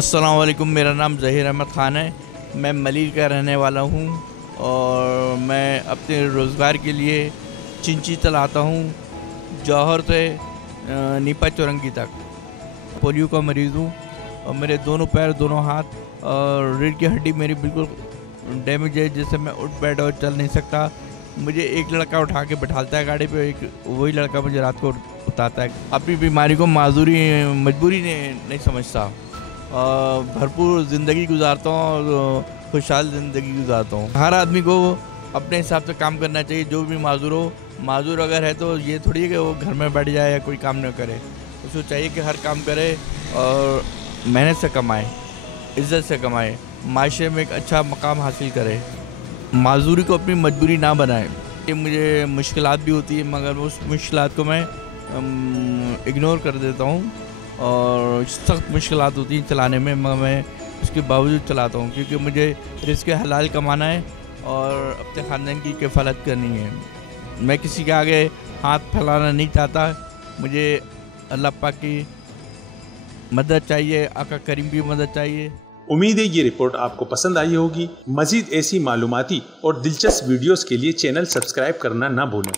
अस्सलाम वालेकुम। मेरा नाम ज़हीर अहमद ख़ान है। मैं मलीर का रहने वाला हूँ और मैं अपने रोज़गार के लिए चिंची चलाता हूँ, जौहर से नीपा चौरंगी तक। पोलियो का मरीज़ हूँ और मेरे दोनों पैर, दोनों हाथ और रीढ़ की हड्डी मेरी बिल्कुल डैमेज है, जिससे मैं उठ बैठ और चल नहीं सकता। मुझे एक लड़का उठा के बैठाता है गाड़ी पे, एक वही लड़का मुझे रात को उठाता है। अपनी बीमारी को मजबूरी नहीं समझता और भरपूर ज़िंदगी गुजारता हूँ और खुशहाल ज़िंदगी गुजारता हूँ। हर आदमी को अपने हिसाब से काम करना चाहिए, जो भी माजूर हो। माजूर अगर है तो ये थोड़ी है कि वो घर में बैठ जाए या कोई काम न करे। उसको चाहिए कि हर काम करे और मेहनत से कमाए, इज़्ज़त से कमाए, माशरे में एक अच्छा मकाम हासिल करे। माजूरी को अपनी मजबूरी ना बनाए। ये मुझे मुश्किलात भी होती है, मगर उस मुश्किलात को मैं इग्नोर कर देता हूँ और सख्त मुश्किलात होती हैं चलाने में, मगर मैं उसके बावजूद चलाता हूँ, क्योंकि मुझे रिज़्क़ हलाल कमाना है और अपने ख़ानदान की किफ़ालत करनी है। मैं किसी के आगे हाथ फैलाना नहीं चाहता। मुझे अल्लाह पाक की मदद चाहिए, आका करीम की मदद चाहिए। उम्मीद है ये रिपोर्ट आपको पसंद आई होगी। मज़ीद ऐसी मालूमाती और दिलचस्प वीडियोस के लिए चैनल सब्सक्राइब करना ना भूलें।